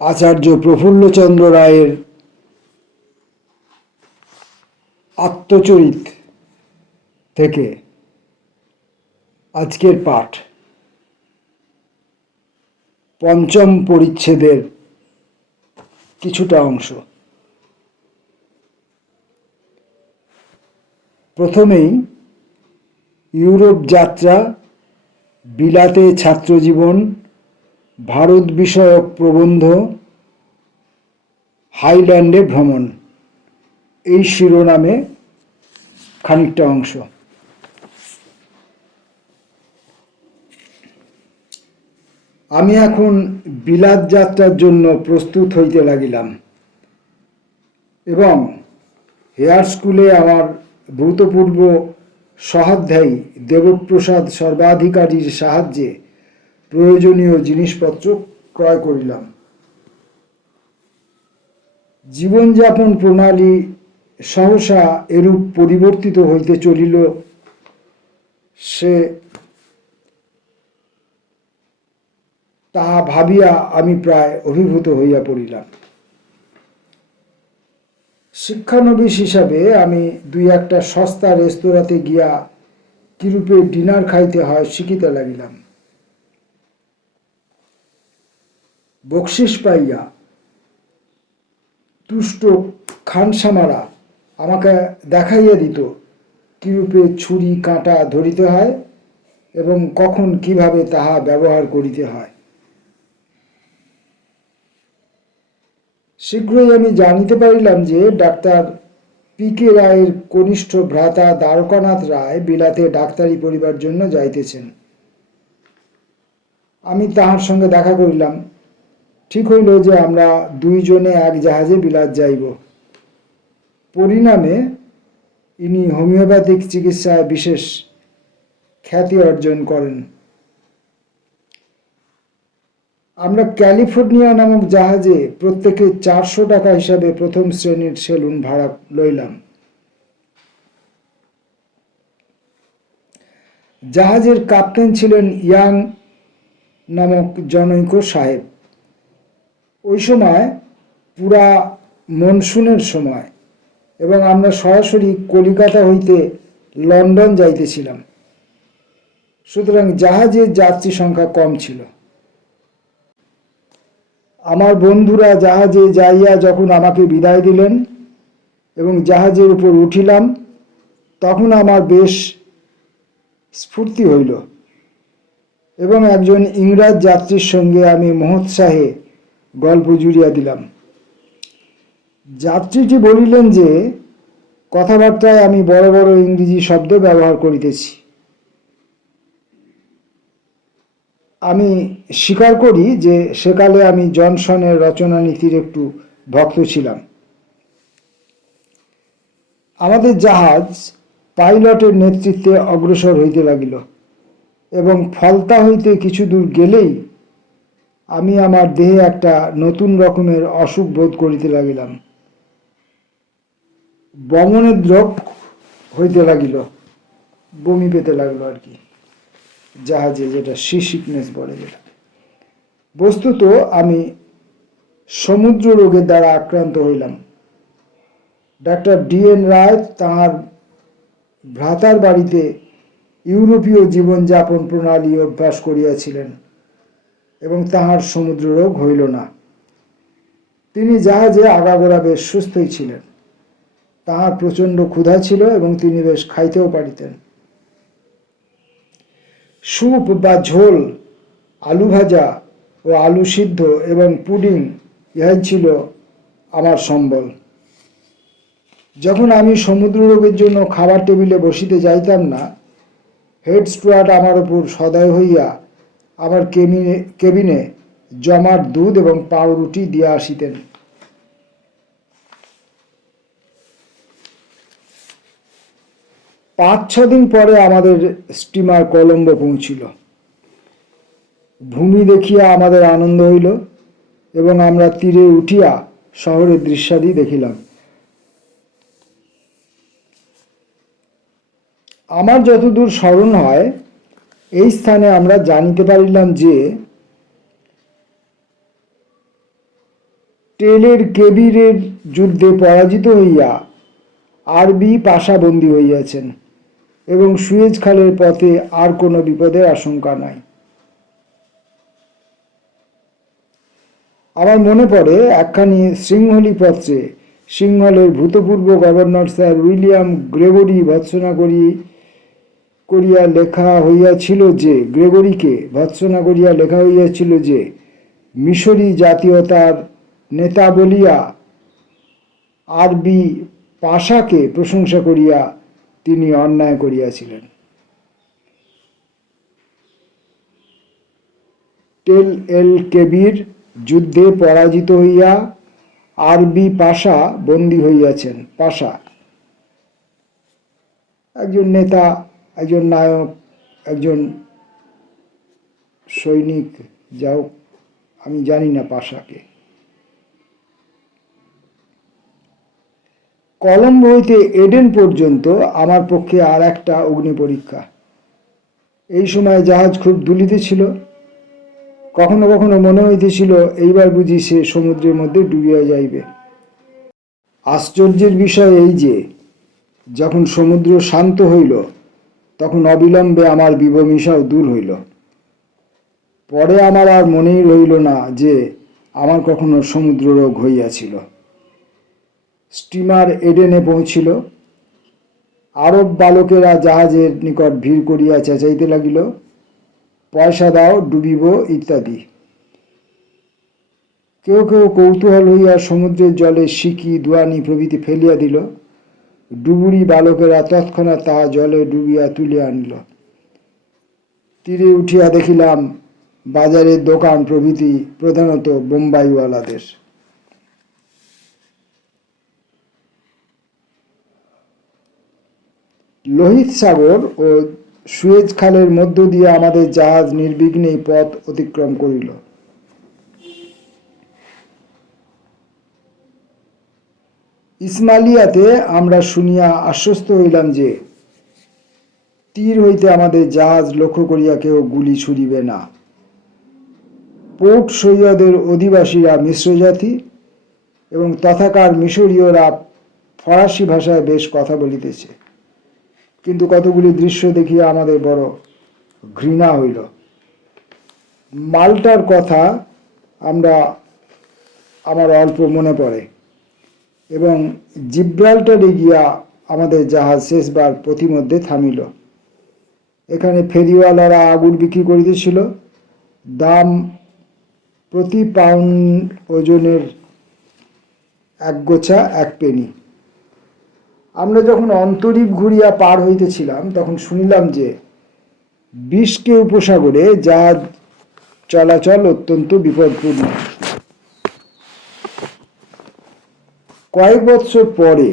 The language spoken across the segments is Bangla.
আচার্য প্রফুল্লচন্দ্র রায়ের আত্মচরিত থেকে আজকের পাঠ পঞ্চম পরিচ্ছেদের কিছুটা অংশ। প্রথমেই ইউরোপ যাত্রা, বিলাতে ছাত্রজীবন, ভারত বিষয়ক প্রবন্ধ, হাইল্যান্ডে ভ্রমণ, এই শিরোনামে খানিকটা অংশ। আমি এখন বিলাত যাত্রার জন্য প্রস্তুত হইতে লাগিলাম এবং হেয়ার স্কুলে আমার ভূতপূর্ব সহাধ্যায়ী দেবপ্রসাদ সর্বাধিকারীর সাহায্যে প্রয়োজনীয় জিনিসপত্র ক্রয় করিলাম। জীবনযাপন প্রণালী সহসা এরূপ পরিবর্তিত হইতে চলিল, সে তাহা ভাবিয়া আমি প্রায় অভিভূত হইয়া পড়িলাম। শিক্ষানবিশ হিসাবে আমি দুই একটা সস্তা রেস্তোরাঁতে গিয়া কিরূপে ডিনার খাইতে হয় শিখিতে লাগিলাম। বকশিস পাইয়া তুষ্ট খানসামারা আমাকে দেখাইয়া দিত কিরূপে ছুরি কাঁটা ধরিতে হয় এবং কখন কিভাবে তাহা ব্যবহার করিতে হয়। শীঘ্রই আমি জানিতে পারিলাম যে ডাক্তার পি.কে. রায়ের কনিষ্ঠ ভ্রাতা দ্বারকানাথ রায় বিলাতে ডাক্তারি পড়িবার জন্য যাইতেছেন। আমি তাহার সঙ্গে দেখা করিলাম। ঠিক হইল যে আমরা দুইজনে এক জাহাজে বিলাত যাইব। পরিণামে ইনি হোমিওপ্যাথিক চিকিৎসায় বিশেষ খ্যাতি অর্জন করেন। আমরা ক্যালিফোর্নিয়া নামক জাহাজে প্রত্যেকে 400 টাকা হিসাবে প্রথম শ্রেণীর সেলুন ভাড়া লইলাম। জাহাজের কাপ্তেন ছিলেন ইয়াং নামক জনৈক সাহেব। ওই সময় পুরা মনসুনের সময় এবং আমরা সরাসরি কলিকাতা হইতে লন্ডন যাইতেছিলাম, সুতরাং জাহাজের যাত্রী সংখ্যা কম ছিল। আমার বন্ধুরা জাহাজে যাইয়া যখন আমাকে বিদায় দিলেন এবং জাহাজের উপর উঠিলাম, তখন আমার বেশ স্ফূর্তি হইল এবং একজন ইংরাজ যাত্রীর সঙ্গে আমি মহোৎসাহে গল্প জুড়িয়া দিলাম। যাত্রীটি বলিলেন যে কথাবার্তায় আমি বড় বড় ইংরেজি শব্দ ব্যবহার করিতেছি। আমি স্বীকার করি যে সেকালে আমি জনসনের রচনা নীতির একটু ভক্ত ছিলাম। আমাদের জাহাজ পাইলটের নেতৃত্বে অগ্রসর হইতে লাগিল এবং ফলতা হইতে কিছু দূর গেলেই আমি আমার দেহে একটা নতুন রকমের অসুখ বোধ করিতে লাগিলাম। বমনেদ্রক হইতে লাগিল, বমি পেতে লাগলো আর কি, জাহাজে যেটা সি সিকনেস বলে যেটা। বস্তুত আমি সমুদ্র রোগের দ্বারা আক্রান্ত হইলাম। Doctor D.N. রায় তাঁর ভ্রাতার বাড়িতে ইউরোপীয় জীবনযাপন প্রণালী অভ্যাস করিয়াছিলেন এবং তাহার সমুদ্র রোগ হইল না। তিনি জাহাজে আগাগোড়া বেশ সুস্থই ছিলেন। তাহার প্রচণ্ড ক্ষুধা ছিল এবং তিনি বেশ খাইতেও পারিতেন। স্যুপ বা ঝোল, আলু ভাজা ও আলু সিদ্ধ এবং পুডিং, ইহাই ছিল আমার সম্বল। যখন আমি সমুদ্র রোগের জন্য খাবার টেবিলে বসিতে যাইতাম না, হেড স্টুয়ার্ড আমার ওপর সদয় হইয়া আমার কেবিনে জমাট দুধ এবং পাউরুটি দিয়া আসিতেন। পাঁচ ছ দিন পরে আমাদের স্টিমার কলম্বো পৌঁছিল। ভূমি দেখিয়া আমাদের আনন্দ হইল এবং আমরা তীরে উঠিয়া শহরের দৃশ্যাদি দেখিলাম। আমার যতদূর স্মরণ হয়, এই স্থানে আমরা জানিতে পারিলাম যে টেলের কেবিরের যুদ্ধে পরাজিত হইয়া আরবি পাশা বন্দী হইয়াছেন এবং সুয়েজ খালের পথে আর কোনো বিপদের আশঙ্কা নাই। আমার মনে পড়ে একখানি সিংহলি পত্রে সিংহলের ভূতপূর্ব গভর্নর স্যার উইলিয়াম গ্রেগরি ভৎসনা করিয়া লেখা হইয়াছিল যে মিশরী জাতীয়তার নেতা বলিয়া আরবি পাশাকে প্রশংসা করিয়া তিনি অন্যায় করিয়াছিলেন। টেল এল কেবির যুদ্ধে পরাজিত হইয়া আরবি পাশা বন্দী হইয়াছেন। পাশা একজন নেতা, একজন নায়ক, একজন সৈনিক, যাও আমি জানি না পাশাকে। কলম্বো হইতে এডেন পর্যন্ত আমার পক্ষে আর একটা অগ্নি পরীক্ষা। এই সময় জাহাজ খুব দুলিতেছিল। কখনো কখনো মনে হইতেছিল এইবার বুঝি সে সমুদ্রের মধ্যে ডুবিয়া যাইবে। আশ্চর্যের বিষয় এই যে যখন সমুদ্র শান্ত হইল তখন অবিলম্বে আমার বিবমিশাও দূর হইল। পরে আমার আর মনেই রইল না যে আমার কখনো সমুদ্র রোগ হইয়াছিল। স্টিমার এডেনে পৌঁছিল। আরব বালকেরা জাহাজের নিকট ভিড় করিয়া চেঁচাইতে লাগিল, পয়সা দাও, ডুবিব ইত্যাদি। কেউ কেউ কৌতূহল হইয়া সমুদ্রের জলে সিকি, দুয়ানি প্রভৃতি ফেলিয়া দিল। ডুবুরি বালকেরা তৎক্ষণাৎ তাহা জলে ডুবিয়া তুলিয়া আনিল। তীরে উঠিয়া দেখিলাম বাজারের দোকান প্রভৃতি প্রধানত বোম্বাইওয়ালাদের। লোহিত সাগর ও সুয়েজ খালের মধ্য দিয়ে আমাদের জাহাজ নির্বিঘ্নেই পথ অতিক্রম করিল। ইসমাইলিয়াতে আমরা শুনিয়া আশ্বস্ত হইলাম যে তীর হইতে আমাদের জাহাজ লক্ষ্য করিয়া কেউ গুলি ছুড়িবে না। পোর্ট সৈয়দের অধিবাসীরা মিশ্র জাতি এবং তথাকার মিশরীয়রা ফরাসি ভাষায় বেশ কথা বলিতেছে। কিন্তু কতগুলি দৃশ্য দেখিয়া আমাদের বড় ঘৃণা হইল। মাল্টার কথা আমার অল্প মনে পড়ে এবং জিব্রাল্টারে গিয়া আমাদের জাহাজ শেষবার পথিমধ্যে থামিল। এখানে ফেরিওয়ালারা আগুন বিক্রি করিতেছিল। দাম প্রতি পাউন্ড ওজনের 1 গোছা 1 পেনি। আমরা যখন অন্তরীপ ঘুরিয়া পার হইতেছিলাম তখন শুনিলাম যে বিস্কে উপসাগরে জাহাজ চলাচল অত্যন্ত বিপদপূর্ণ। কয়েক বৎসর পরে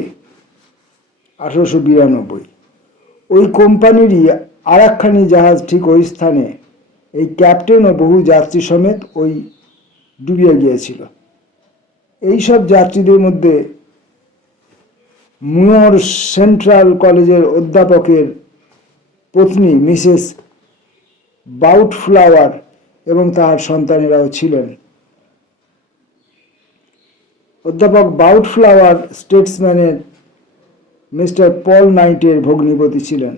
1892 ওই কোম্পানিরই আর একখানি জাহাজ ঠিক ওই স্থানে, এই ক্যাপ্টেন ও বহু যাত্রী সমেত ওই ডুবিয়া গিয়েছিল। এইসব যাত্রীদের মধ্যে মুর সেন্ট্রাল কলেজের অধ্যাপকের পত্নী মিসেস বাউটফ্লাওয়ার এবং তাহার সন্তানেরাও ছিলেন। অধ্যাপক বাউটফ্লাওয়ার স্টেটসম্যানের মিস্টার পল নাইটের ভগ্নিপতি ছিলেন।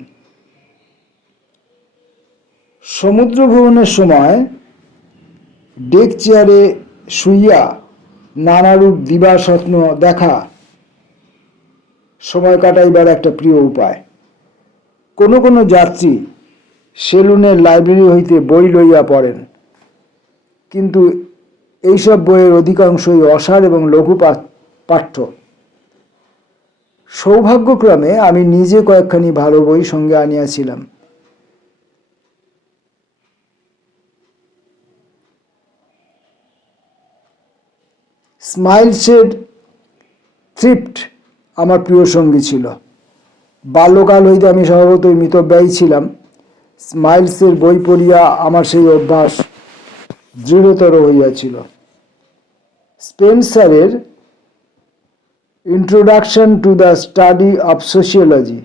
সমুদ্র ভ্রমণের সময় ডেক চেয়ারে শুইয়া নানারূপ দিবা স্বপ্ন দেখা সময় কাটাইবার একটা প্রিয় উপায়। কোনো কোনো যাত্রী সেলুনের লাইব্রেরি হইতে বই লইয়া পড়েন, কিন্তু এইসব বইয়ের অধিকাংশই অসার এবং লঘু পাঠ্য। সৌভাগ্যক্রমে আমি নিজে কয়েকখানি ভালো বই সঙ্গে আনিয়াছিলাম। স্মাইলসের থ্রিফট আমার প্রিয় সঙ্গী ছিল। বাল্যকাল হইতে আমি স্বভাবতই মিতব্যয়ী ছিলাম। স্মাইলসের বই পড়িয়া আমার সেই অভ্যাস দৃঢ়তর হইয়াছিল। স্পেন্সারের introduction to the study of sociology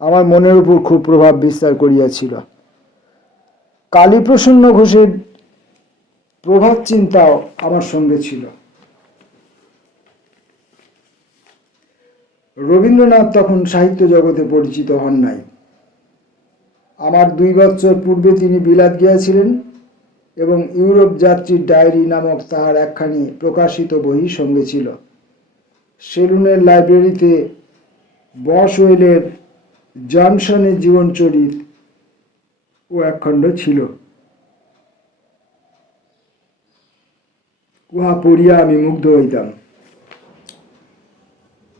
আমার মনের উপর খুব প্রভাব বিস্তার করিয়াছিল। কালীপ্রসন্ন ঘোষের প্রভাত চিন্তাও আমার সঙ্গে ছিল। রবীন্দ্রনাথ তখন সাহিত্য জগতে পরিচিত হন নাই। আমার 2 বছর পূর্বে তিনি বিলাত গিয়াছিলেন এবং ইউরোপ যাত্রীর ডায়েরি নামক তাহার একখানি প্রকাশিত বই সঙ্গে ছিল। সেলুনের লাইব্রেরিতে বসওয়েলের জনসনের জীবনচরিত ও একখণ্ড ছিল। উহা পড়িয়া আমি মুগ্ধ হইতাম।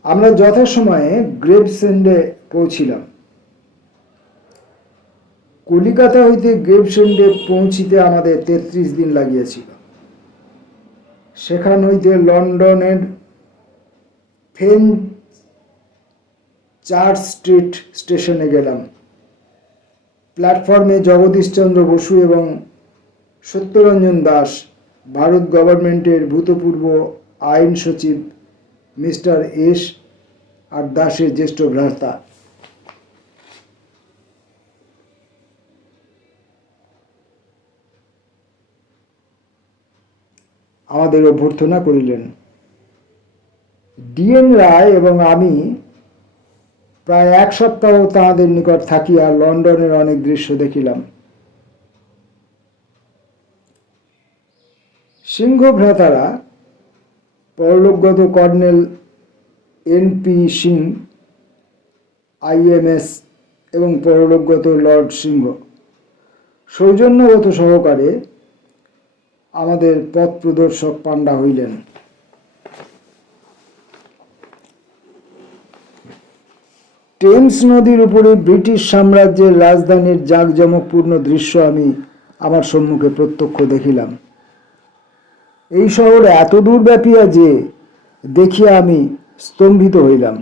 আমরা যথাসময়ে গ্রেভসেন্ডে পৌঁছিলাম। কলিকাতা হইতে গ্রেভসেন্ডে পৌঁছিতে আমাদের 33 দিন লাগিয়াছিল। সেখান হইতে লন্ডনের ফেন চার্চ স্ট্রিট স্টেশনে গেলাম। প্ল্যাটফর্মে জগদীশচন্দ্র বসু এবং সত্যরঞ্জন দাস, ভারত গভর্নমেন্টের ভূতপূর্ব আইন সচিব মিস্টার এস আর দাসের জ্যেষ্ঠ ভ্রাতা। আমাদের অভ্যর্থনা করিলেন। ডিএন রায় এবং আমি প্রায় 1 সপ্তাহ তাহাদের নিকট থাকিয়া লন্ডনের অনেক দৃশ্য দেখিলাম। সিংহ ভ্রাতারা পরলোকগত কর্নেল এন.পি. সিং, আইএমএস এবং পরলোকগত লর্ড সিংহ সৌজন্যগত সহকারে আমাদের পথ প্রদর্শক পাণ্ডা হইলেন। টেমস নদীর উপরে ব্রিটিশ সাম্রাজ্যের রাজধানীর জাঁকজমকপূর্ণ দৃশ্য আমি আমার সম্মুখে প্রত্যক্ষ দেখিলাম। এই শহর এত দূর ব্যাপিয়া যে দেখিয়া আমি স্তম্ভিত হইলাম।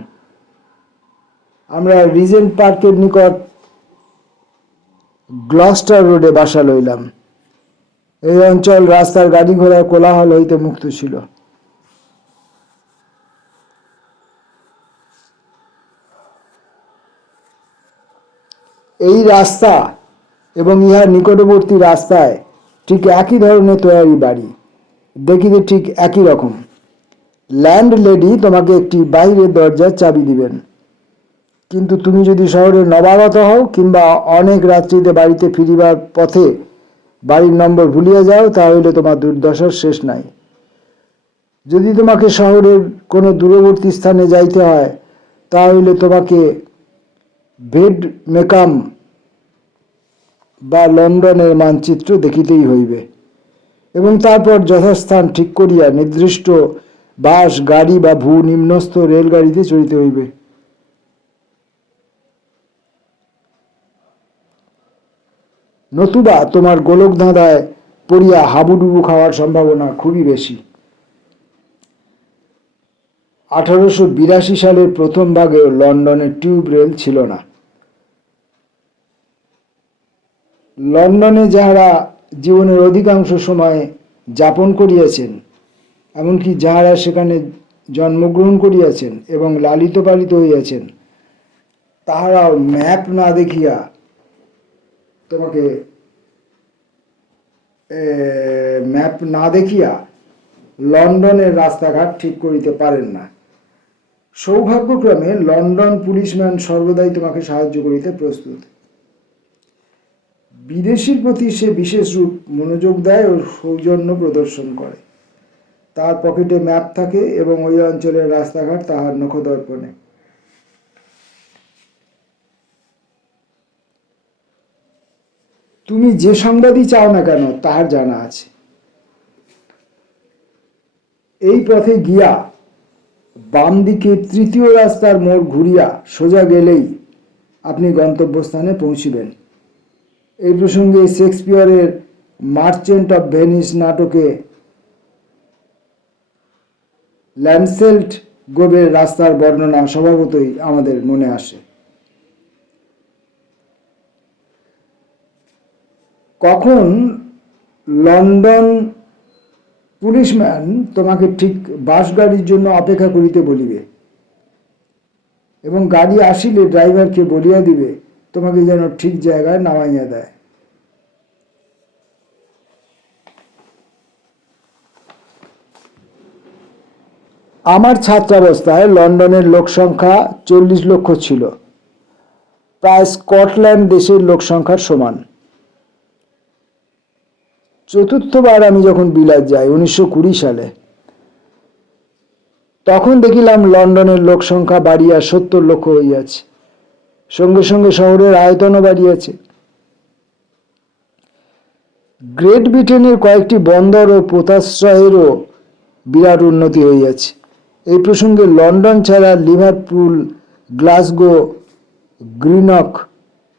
আমরা রিজেন্ট পার্কের নিকট গ্লস্টার রোডে বাসা লইলাম। এই অঞ্চল রাস্তার গাড়ি ঘোড়ার কোলাহল হইতে মুক্ত ছিল। এই রাস্তা এবং ইহার নিকটবর্তী রাস্তায় ঠিক একই ধরনের তৈরি বাড়ি, দেখিতে ঠিক একই রকম। ল্যান্ডলেডি তোমাকে একটি বাইরের দরজার চাবি দিবেন, কিন্তু তুমি যদি শহরের নবাগত হও কিংবা অনেক রাত্রিতে বাড়িতে ফিরিবার পথে বাড়ির নম্বর ভুলিয়া যাও, তাহলে তোমার দুর্দশার শেষ নাই। যদি তোমাকে শহরের কোনো দূরবর্তী স্থানে যাইতে হয়, তাহলে তোমাকে বেড মেকাম বা লন্ডনের মানচিত্র দেখিতেই হইবে এবং তারপর যথাস্থান ঠিক করিয়া নির্দিষ্ট বাস, গাড়ি বা নিম্নস্থ রেলগাড়িতে চড়িতে হইবে। নতুবা তোমার গোলক ধাঁধায় পড়িয়া হাবুডুবু খাওয়ার সম্ভাবনা খুবই বেশি। 1882 সালের প্রথম ভাগেও লন্ডনে টিউব রেল ছিল না। লন্ডনে যাহারা জীবনের অধিকাংশ সময় যাপন করিয়াছেন, এমনকি যাহারা সেখানে জন্মগ্রহণ করিয়াছেন এবং লালিত পালিত হইয়াছেন, তাহারাও ম্যাপ না দেখিয়া লন্ডনের রাস্তাঘাট ঠিক করিতে পারেন না। সৌভাগ্যক্রমে লন্ডন পুলিশম্যান সর্বদাই তোমাকে সাহায্য করিতে প্রস্তুত। বিদেশির প্রতি সে বিশেষ রূপ মনোযোগ দেয় ও সৌজন্য প্রদর্শন করে। তার পকেটে ম্যাপ থাকে এবং ওই অঞ্চলের রাস্তাঘাট তাহার নখদর্পণে। তুমি যে সংবাদই চাও না কেন তাহার জানা আছে। এই পথে গিয়া বাম দিকে 3য় রাস্তার মোড় ঘুরিয়া সোজা গেলেই আপনি গন্তব্যস্থানে পৌঁছিবেন। এই প্রসঙ্গে শেক্সপিয়রের মার্চেন্ট অফ ভেনিস নাটকে ল্যান্সেল্ট গোবের রাস্তার বর্ণনা স্বভাবতই আমাদের মনে আসে। কখন লন্ডন পুলিশম্যান তোমাকে ঠিক বাস গাড়ির জন্য অপেক্ষা করিতে বলিবে এবং গাড়ি আসিলে ড্রাইভারকে বলিয়া দিবে তোমাকে যেন ঠিক জায়গায় নামাইয়া দেয়। আমার ছাত্রাবস্থায় লন্ডনের লোকসংখ্যা 40 লক্ষ ছিল, প্রায় স্কটল্যান্ড দেশের লোকসংখ্যার সমান। চতুর্থবার আমি যখন বিলাত যাই 1920 সালে, তখন দেখিলাম লন্ডনের লোকসংখ্যা বাড়িয়া 70 লক্ষ হইয়াছে। সঙ্গে সঙ্গে শহরের আয়তনও বাড়িয়াছে। গ্রেট ব্রিটেনের কয়েকটি বন্দর ও পোতাশ্রয়েরও বিরাট উন্নতি হইয়াছে। এই প্রসঙ্গে লন্ডন ছাড়া লিভারপুল, গ্লাসগো, গ্রিনক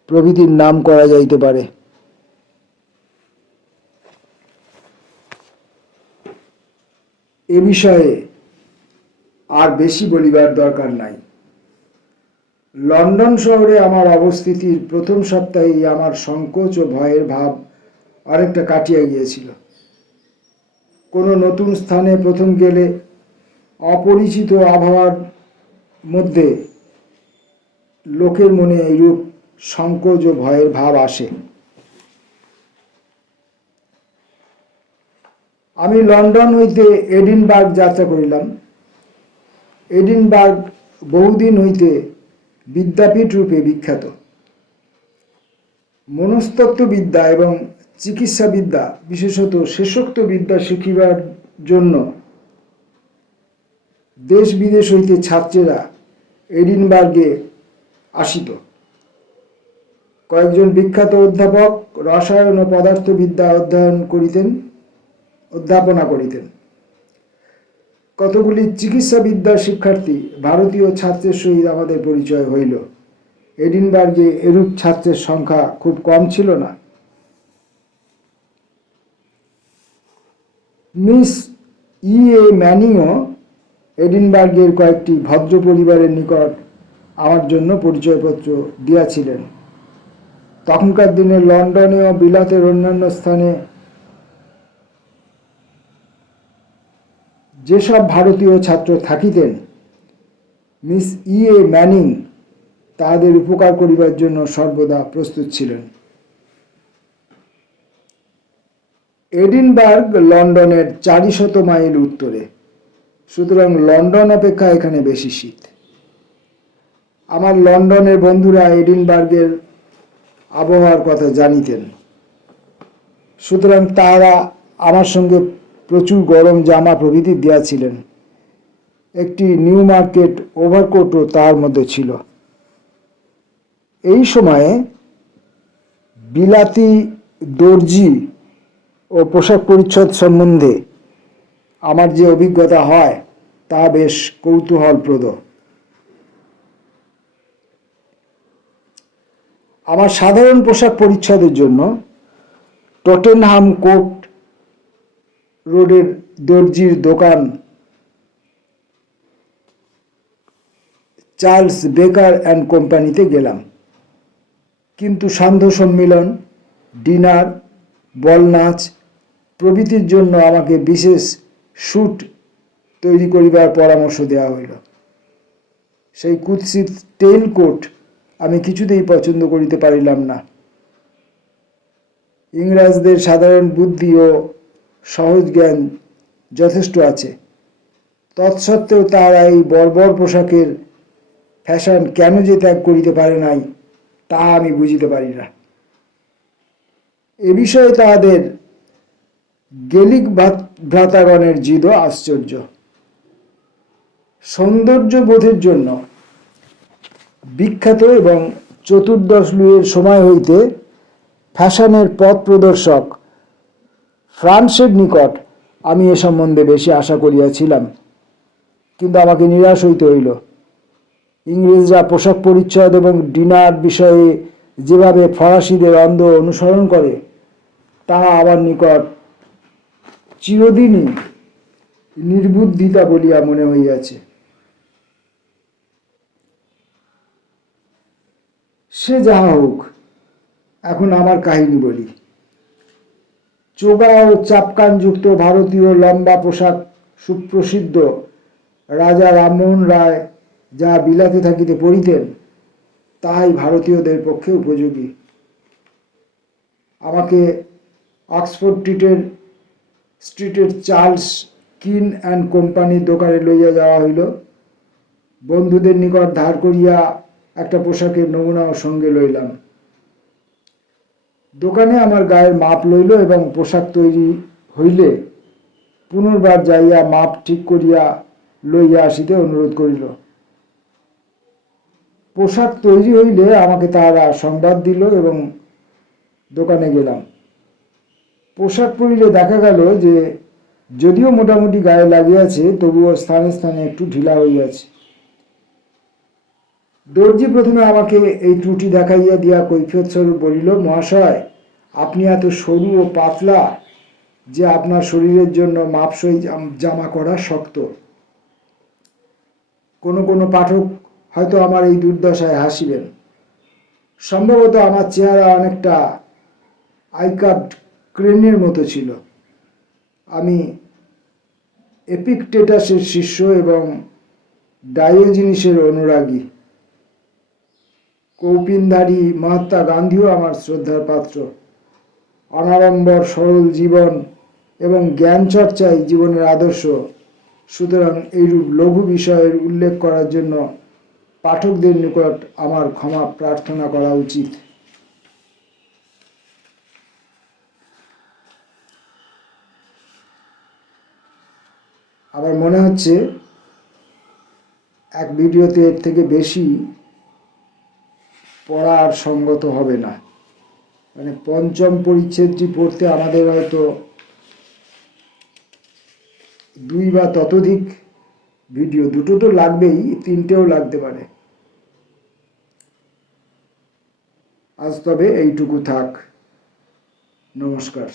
প্রভৃতির নাম করা যাইতে পারে। এ বিষয়ে আর বেশি বলিবার দরকার নাই। লন্ডন শহরে আমার অবস্থিতির প্রথম সপ্তাহেই আমার সংকোচ ও ভয়ের ভাব অনেকটা কাটিয়া গিয়েছিল। কোনো নতুন স্থানে প্রথম গেলে অপরিচিত আবহাওয়ার মধ্যে লোকের মনে এইরূপ সংকোচ ও ভয়ের ভাব আসে। আমি লন্ডন হইতে এডিনবার্গ যাত্রা করিলাম। এডিনবার্গ বহুদিন হইতে বিদ্যাপীঠ রূপে বিখ্যাত। মনস্তত্ত্ববিদ্যা এবং চিকিৎসাবিদ্যা, বিশেষত শেষোক্ত বিদ্যা শিখিবার জন্য দেশ বিদেশ হইতে ছাত্রেরা এডিনবার্গে আসিত। কয়েকজন বিখ্যাত অধ্যাপক রসায়ন ও পদার্থবিদ্যা অধ্যাপনা করিতেন। কতগুলি চিকিৎসাবিদ্যার শিক্ষার্থী ভারতীয় ছাত্রের সহিত আমাদের পরিচয় হইল। এডিনবার্গে এরূপ ছাত্রের সংখ্যা খুব কম ছিল না। Miss E.A. ম্যানিংও এডিনবার্গের কয়েকটি ভদ্র পরিবারের নিকট আমার জন্য পরিচয়পত্র দিয়াছিলেন। তখনকার দিনে লন্ডনে ও বিলাতের অন্যান্য স্থানে যেসব ভারতীয় ছাত্র থাকিতেন, মিস E.A. ম্যানিং তাহাদের উপকার করিবার জন্য সর্বদা প্রস্তুত ছিলেন। এডিনবার্গ লন্ডনের 400 মাইল উত্তরে, সুতরাং লন্ডন অপেক্ষা এখানে বেশি শীত। আমার লন্ডনের বন্ধুরা এডিনবার্গের আবহাওয়ার কথা জানিতেন, সুতরাং তারা আমার সঙ্গে প্রচুর গরম জামা প্রভৃতি দিয়াছিলেন। একটি নিউ মার্কেট ওভারকোটও তার মধ্যে ছিল। এই সময়ে বিলাতি দর্জি ও পোশাক পরিচ্ছদ সম্বন্ধে আমার যে অভিজ্ঞতা হয় তা বেশ কৌতূহলপ্রদ। আমার সাধারণ পোশাক পরিচ্ছদের জন্য টটেনহাম কোর্ট রোডের দর্জির দোকান চার্লস বেকার অ্যান্ড কোম্পানিতে গেলাম। কিন্তু সান্ধ্য সম্মিলন, ডিনার, বল নাচ প্রভৃতির জন্য আমাকে বিশেষ স্যুট তৈরি করিবার পরামর্শ দেওয়া হইল। সেই কুৎসিত টেইল কোট আমি কিছুতেই পছন্দ করিতে পারিলাম না। ইংরেজদের সাধারণ বুদ্ধি ও সহজ জ্ঞান যথেষ্ট আছে, তৎসত্ত্বেও তারা এই বর্বর পোশাকের ফ্যাশন কেন যে ত্যাগ করিতে পারে নাই তা আমি বুঝিতে পারি না। এ বিষয়ে তাহাদের গেলিক ভ্রাতাগণের জিদ আশ্চর্য। সৌন্দর্য বোধের জন্য বিখ্যাত এবং চতুর্দশ লুইয়ের সময় হইতে ফ্যাশনের পথ প্রদর্শক ফ্রান্সের নিকট আমি এ সম্বন্ধে বেশি আশা করিয়াছিলাম, কিন্তু আমাকে নিরাশ হইতে হইল। ইংরেজরা পোশাক পরিচ্ছদ এবং ডিনার বিষয়ে যেভাবে ফরাসিদের অন্ধ অনুসরণ করে তাহা আমার নিকট চিরদিনই নির্বুদ্ধিতা বলিয়া মনে হইয়াছে। সে যাহা হোক, এখন আমার কাহিনী বলি। চোগা ও চাপকানযুক্ত ভারতীয় লম্বা পোশাক সুপ্রসিদ্ধ রাজা রামমোহন রায় যা বিলাতে থাকিতে পরিতেন তাহাই ভারতীয়দের পক্ষে উপযোগী। আমাকে অক্সফোর্ড স্ট্রিটের চার্লস কিন অ্যান্ড কোম্পানির দোকানে লইয়া যাওয়া হইল। বন্ধুদের নিকট ধার করিয়া একটা পোশাকের নমুনাও সঙ্গে লইলাম। দোকানে আমার গায়ের মাপ লইল এবং পোশাক তৈরি হইলে পুনর্বার যাইয়া মাপ ঠিক করিয়া লইয়া আসিতে অনুরোধ করিল। পোশাক তৈরি হইলে আমাকে তাহারা সংবাদ দিল এবং দোকানে গেলাম। পোশাক পরিলে দেখা গেল যে যদিও মোটামুটি গায়ে লাগিয়াছে, তবুও স্থানে স্থানে একটু ঢিলা হইয়াছে। দর্জি প্রথমে আমাকে এই ত্রুটি দেখাইয়া দিয়া কৈফিয়ত স্বরূপ বলিল, মহাশয়, আপনি এত সরু ও পাতলা যে আপনার শরীরের জন্য মাপসই জামা করা শক্ত। কোনো কোনো পাঠক হয়তো আমার এই দুর্দশায় হাসিবেন। সম্ভবত আমার চেহারা অনেকটা আইকার্ড ক্রেনের মতো ছিল। আমি এপিকটেটাসের শিষ্য এবং ডায়োজিনিসের অনুরাগী। কৌপিনধারী মহাত্মা গান্ধীও আমার শ্রদ্ধার পাত্র। অনাড়ম্বর সরল জীবন এবং জ্ঞান চর্চাই জীবনের আদর্শ। সুতরাং এইরূপ লঘু বিষয়ের উল্লেখ করার জন্য পাঠকদের নিকট আমার ক্ষমা প্রার্থনা করা উচিত। আবার মনে হচ্ছে এক ভিডিওতে এর থেকে বেশি পড়া আর সঙ্গত হবে না। মানে পঞ্চম পরিচ্ছেদটি পড়তে আমাদের হয়তো 2 বা ততোধিক ভিডিও, 2টো তো লাগবেই, 3টেও লাগতে পারে। আজ তবে এইটুকু থাক। নমস্কার।